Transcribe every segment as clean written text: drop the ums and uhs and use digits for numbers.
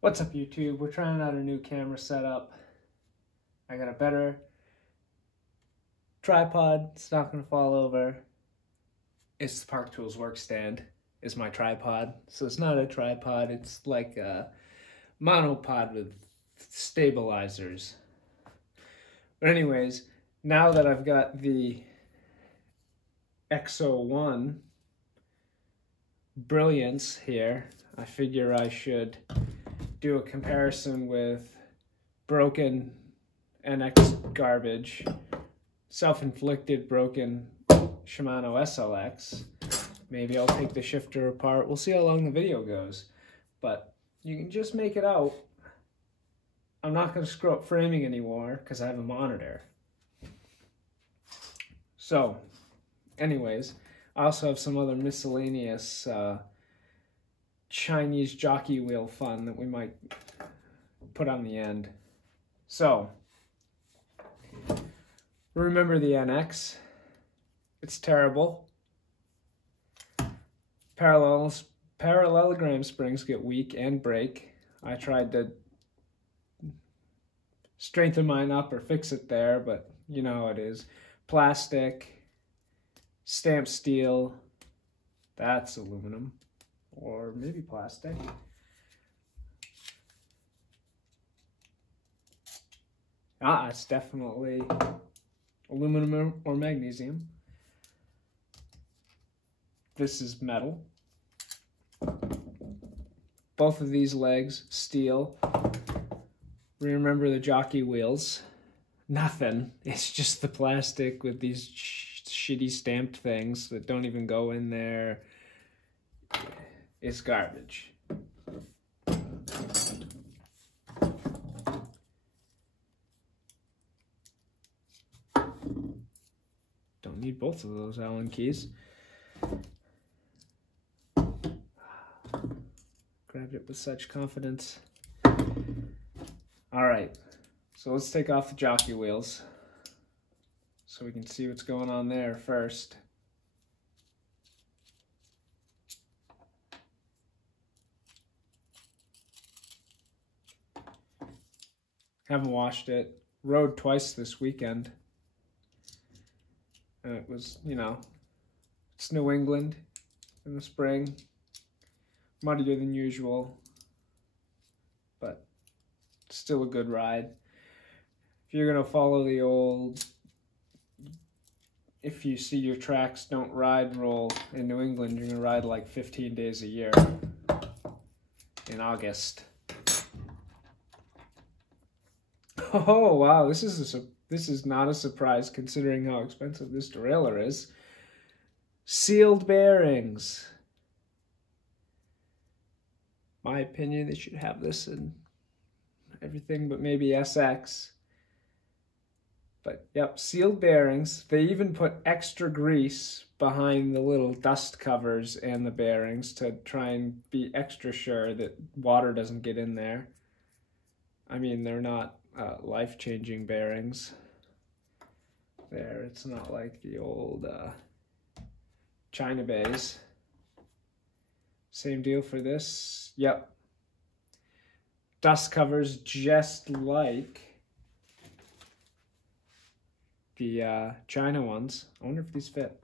What's up, YouTube? We're trying out a new camera setup. I got a better tripod. It's not going to fall over. It's the Park Tools work stand. Is my tripod. So it's not a tripod. It's like a monopod with stabilizers. But anyways, now that I've got the X01 brilliance here, I figure I should do a comparison with broken NX garbage, self-inflicted broken Shimano SLX. Maybe I'll take the shifter apart. We'll see how long the video goes, but you can just make it out. I'm not going to screw up framing anymore because I have a monitor. So anyways, I also have some other miscellaneous Chinese jockey wheel fun that we might put on the end. So, remember the NX? It's terrible. Parallelogram springs get weak and break. I tried to strengthen mine up or fix it there, but you know how it is. Plastic, stamped steel, that's aluminum. Or maybe plastic. It's definitely aluminum or magnesium. This is metal. Both of these legs, steel. Remember the jockey wheels? Nothing. It's just the plastic with these shitty stamped things that don't even go in there. It's garbage. Don't need both of those Allen keys. Grabbed it with such confidence. All right, so let's take off the jockey wheels so we can see what's going on there first. Haven't washed it. Rode twice this weekend. And it was, you know, it's New England in the spring. Muddier than usual. But still a good ride. If you're going to follow the old, if you see your tracks don't ride rule in New England, you're going to ride like 15 days a year in August. Oh wow, this is not a surprise considering how expensive this derailleur is. Sealed bearings. My opinion, they should have this in everything but maybe SX. But yep, sealed bearings. They even put extra grease behind the little dust covers and the bearings to try and be extra sure that water doesn't get in there. I mean, they're not life-changing bearings. There, it's not like the old China bays. Same deal for this. Yep. Dust covers just like the China ones. I wonder if these fit.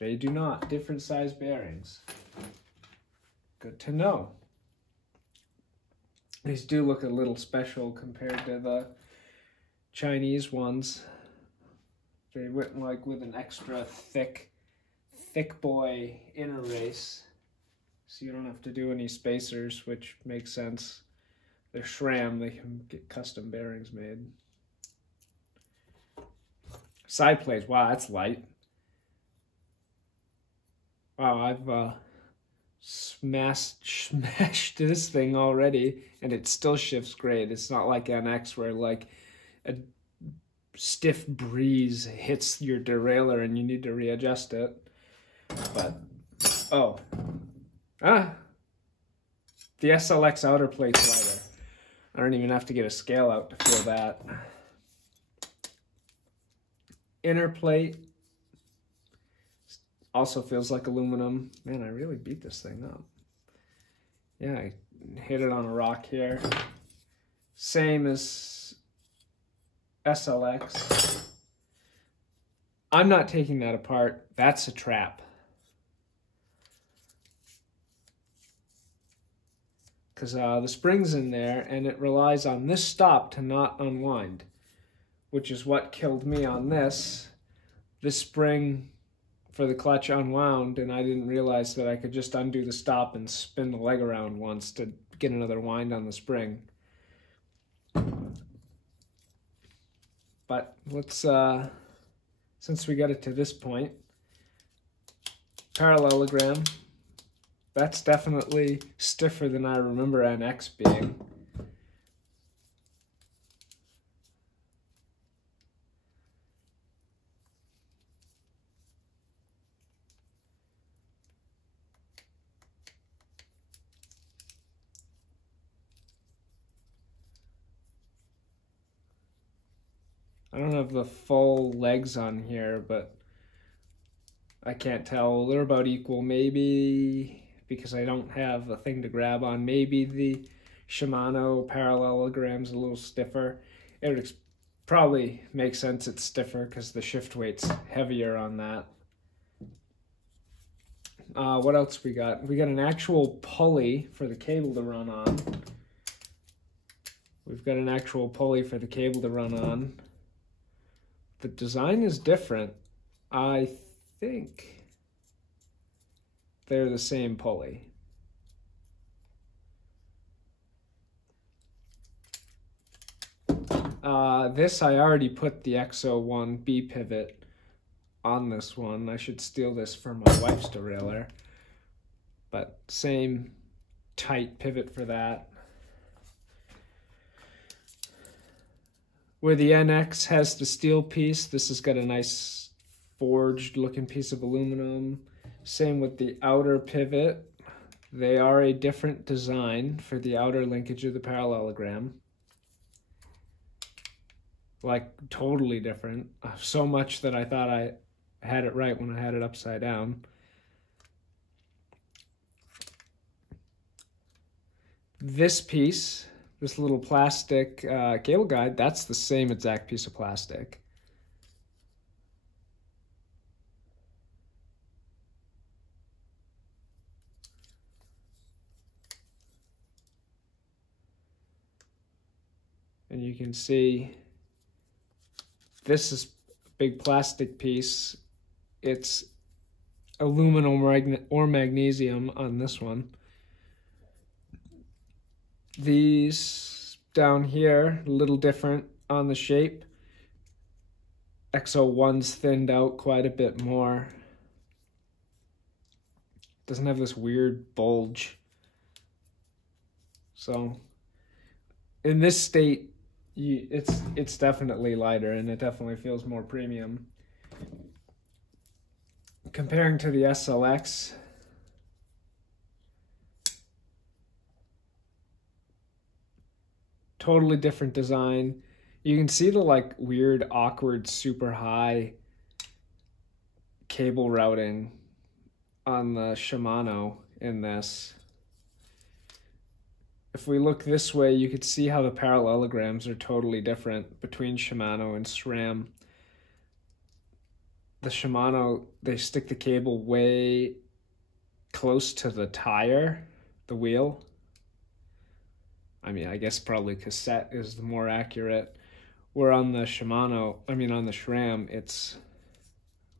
They do not. Different size bearings. Good to know. These do look a little special compared to the Chinese ones. They went like with an extra thick boy inner race, so you don't have to do any spacers, which makes sense. They're SRAM, they can get custom bearings made. Side plates, wow, that's light. Wow, I've smashed this thing already, and it still shifts great. It's not like NX where like a stiff breeze hits your derailleur and you need to readjust it. But the SLX outer plate's lighter. I don't even have to get a scale out to feel that. Inner plate also feels like aluminum. Man, I really beat this thing up. Yeah, I hit it on a rock here. Same as SLX. I'm not taking that apart. That's a trap. Because the spring's in there and it relies on this stop to not unwind, which is what killed me on this. This spring for the clutch unwound, and I didn't realize that I could just undo the stop and spin the leg around once to get another wind on the spring. But let's, since we got it to this point, parallelogram. That's definitely stiffer than I remember an X being. I don't have the full legs on here, but I can't tell. They're about equal, maybe, because I don't have a thing to grab on. Maybe the Shimano parallelogram's a little stiffer. It would probably make sense it's stiffer because the shift weight's heavier on that. What else we got? We got an actual pulley for the cable to run on. We've got an actual pulley for the cable to run on. The design is different. I think they're the same pulley. This, I already put the X01 B pivot on this one. I should steal this for my wife's derailleur, but same tight pivot for that. Where the NX has the steel piece, this has got a nice forged looking piece of aluminum. Same with the outer pivot. They are a different design for the outer linkage of the parallelogram. Like totally different. So much that I thought I had it right when I had it upside down. This piece, this little plastic cable guide, that's the same exact piece of plastic. And you can see this is a big plastic piece. It's aluminum or magnesium on this one. These down here, a little different on the shape. X01's thinned out quite a bit more. Doesn't have this weird bulge. So in this state, it's definitely lighter and it definitely feels more premium. Comparing to the SLX, totally different design. You can see the like weird, awkward, super high cable routing on the Shimano in this. If we look this way, you could see how the parallelograms are totally different between Shimano and SRAM. The Shimano, they stick the cable way close to the tire, the wheel. I mean, I guess probably cassette is the more accurate. Where on the Shimano, on the SRAM, it's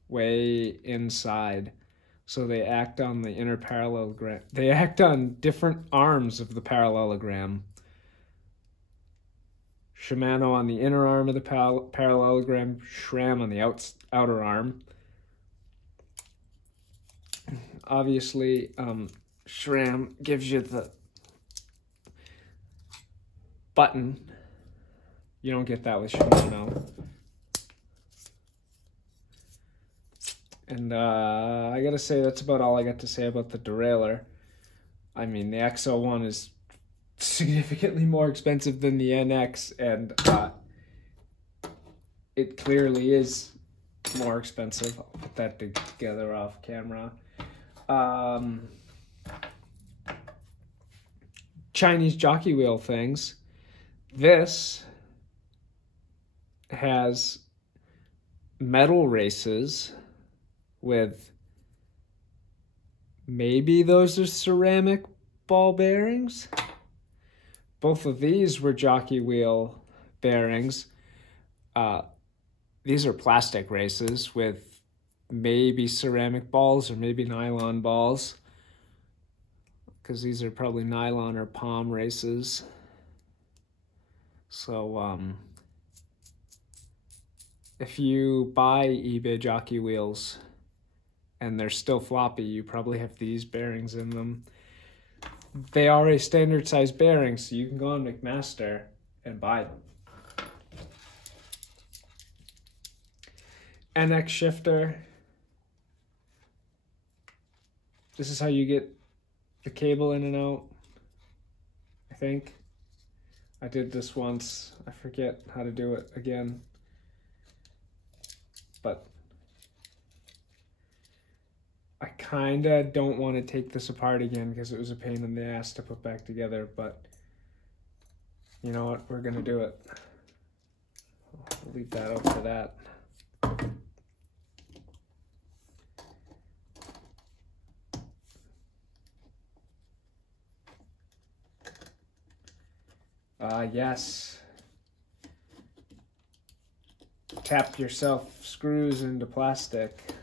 way inside. So they act on the inner parallelogram. They act on different arms of the parallelogram. Shimano on the inner arm of the parallelogram, SRAM on the outer arm. Obviously, SRAM gives you the button. You don't get that with Shimano. And I gotta say, that's about all I got to say about the derailleur. I mean, the X01 is significantly more expensive than the NX, and it clearly is more expensive. I'll put that together off camera. Chinese jockey wheel things. This has metal races with, maybe those are ceramic ball bearings. Both of these were jockey wheel bearings. These are plastic races with maybe ceramic balls or maybe nylon balls, because these are probably nylon or palm races. So if you buy eBay jockey wheels and they're still floppy, you probably have these bearings in them. They are a standard size bearing, so you can go on McMaster and buy them. NX shifter. This is how you get the cable in and out, I think. I did this once. I forget how to do it again. But I kinda don't want to take this apart again because it was a pain in the ass to put back together, but you know what, we're gonna do it. I'll leave that up for that. Yes. Tap yourself screws into plastic.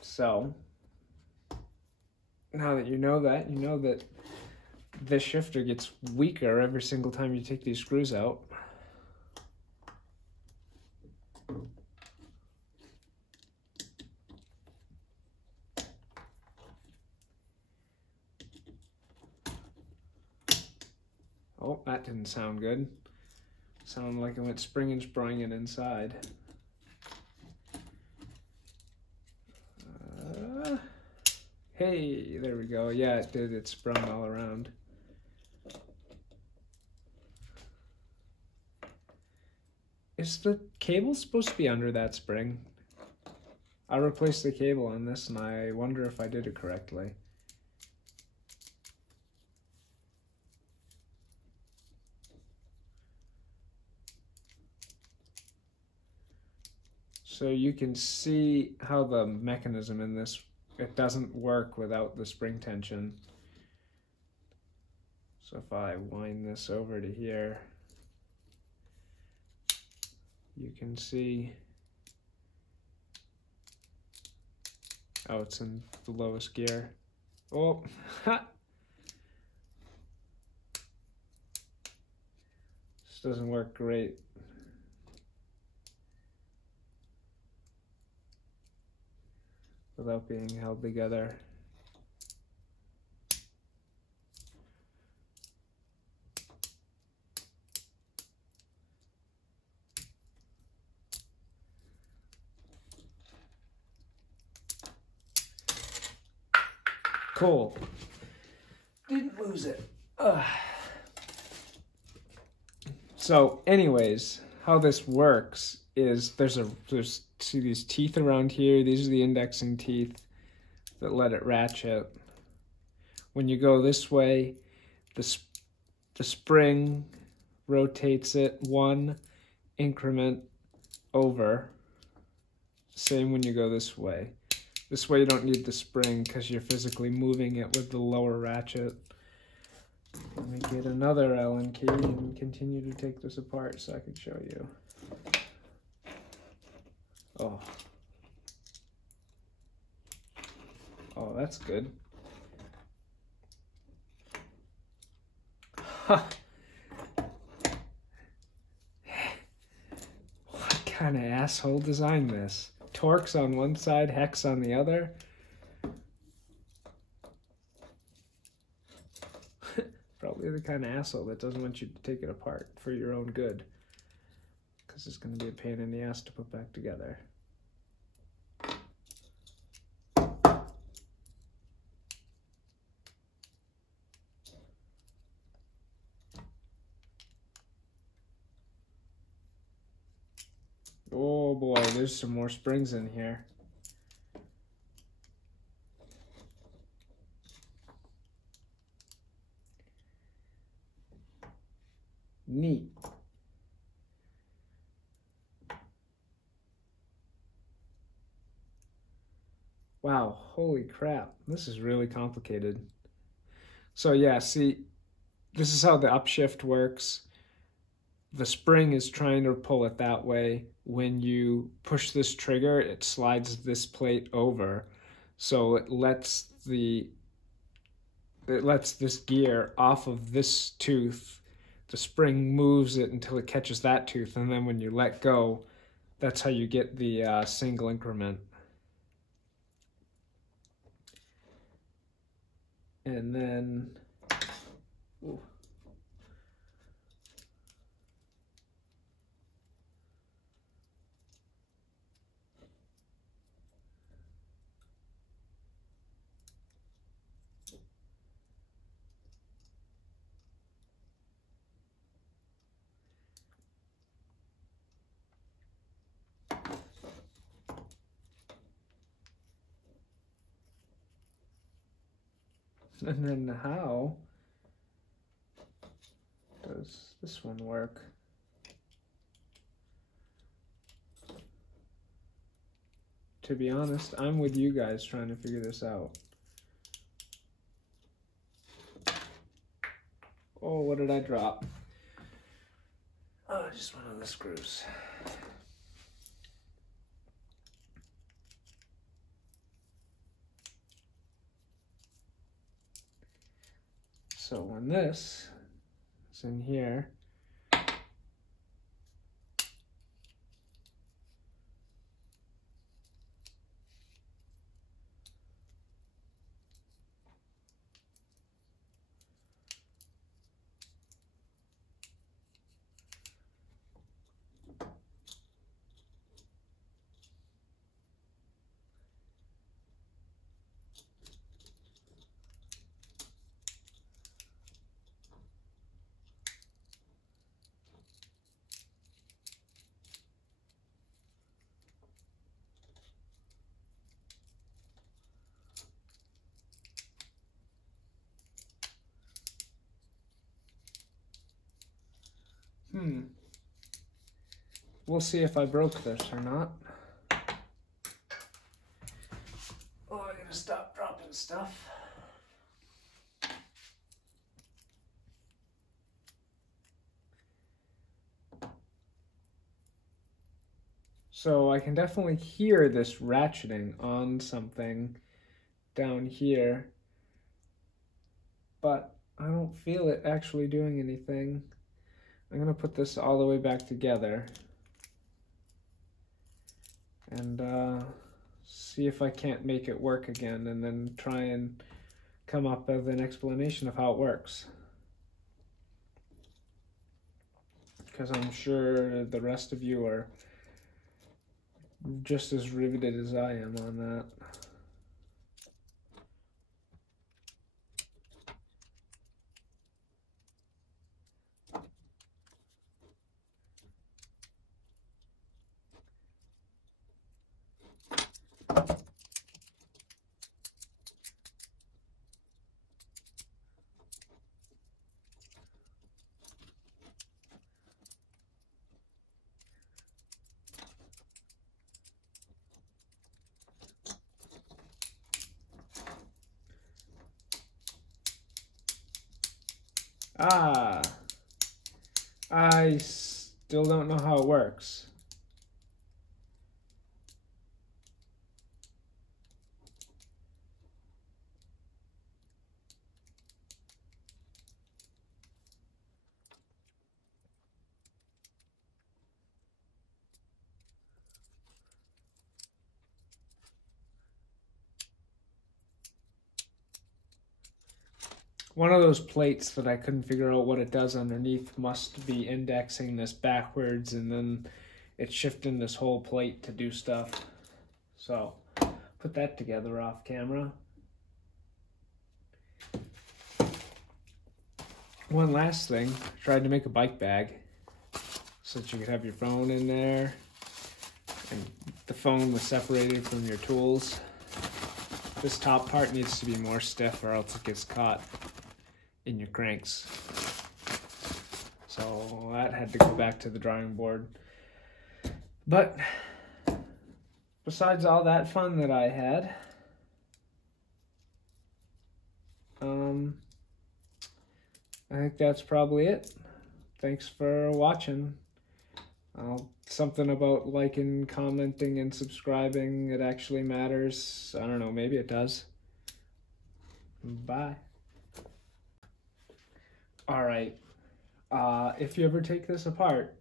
So, now that you know that this shifter gets weaker every single time you take these screws out. Oh, that didn't sound good. Sounded like it went spring and sprunging inside. Hey, there we go. Yeah, it did. It sprung all around. Is the cable supposed to be under that spring? I replaced the cable on this and I wonder if I did it correctly. So you can see how the mechanism in this, it doesn't work without the spring tension. So if I wind this over to here, you can see how it's in the lowest gear. Oh, ha! This doesn't work great. Without being held together. Cool. Didn't lose it. Ugh. So anyways, how this works is there's see these teeth around here. These are the indexing teeth that let it ratchet. When you go this way, the spring rotates it one increment over. Same when you go this way. This way you don't need the spring because you're physically moving it with the lower ratchet. Let me get another Allen key and continue to take this apart so I can show you. Oh. Oh, that's good. Huh. What kind of asshole designed this? Torx on one side, hex on the other. Probably the kind of asshole that doesn't want you to take it apart for your own good. Because it's going to be a pain in the ass to put back together. Oh boy, there's some more springs in here. Neat. Wow, holy crap. This is really complicated. So yeah, see, this is how the upshift works. The spring is trying to pull it that way. When you push this trigger, it slides this plate over. So it lets this gear off of this tooth. The spring moves it until it catches that tooth, and then when you let go, that's how you get the single increment. And then, ooh. And then how does this one work? To be honest, I'm with you guys trying to figure this out. Oh, what did I drop? Oh, just one of the screws. So when this is in here, we'll see if I broke this or not. Oh, I gotta stop dropping stuff. So I can definitely hear this ratcheting on something down here, but I don't feel it actually doing anything. I'm gonna put this all the way back together and see if I can't make it work again, and then try and come up with an explanation of how it works. Because I'm sure the rest of you are just as riveted as I am on that. Ah, I still don't know how it works. One of those plates that I couldn't figure out what it does underneath must be indexing this backwards, and then it's shifting this whole plate to do stuff. So put that together off camera. One last thing, tried to make a bike bag so that you could have your phone in there, and the phone was separated from your tools. This top part needs to be more stiff or else it gets caught in your cranks. So So that had to go back to the drawing board. But besides all that fun that I had, I think that's probably it. Thanks for watching. Something about liking, commenting, and subscribing, it actually matters. I don't know, maybe it does. Bye. All right. If you ever take this apart,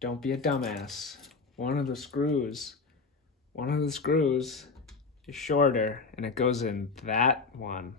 don't be a dumbass. One of the screws is shorter, and it goes in that one.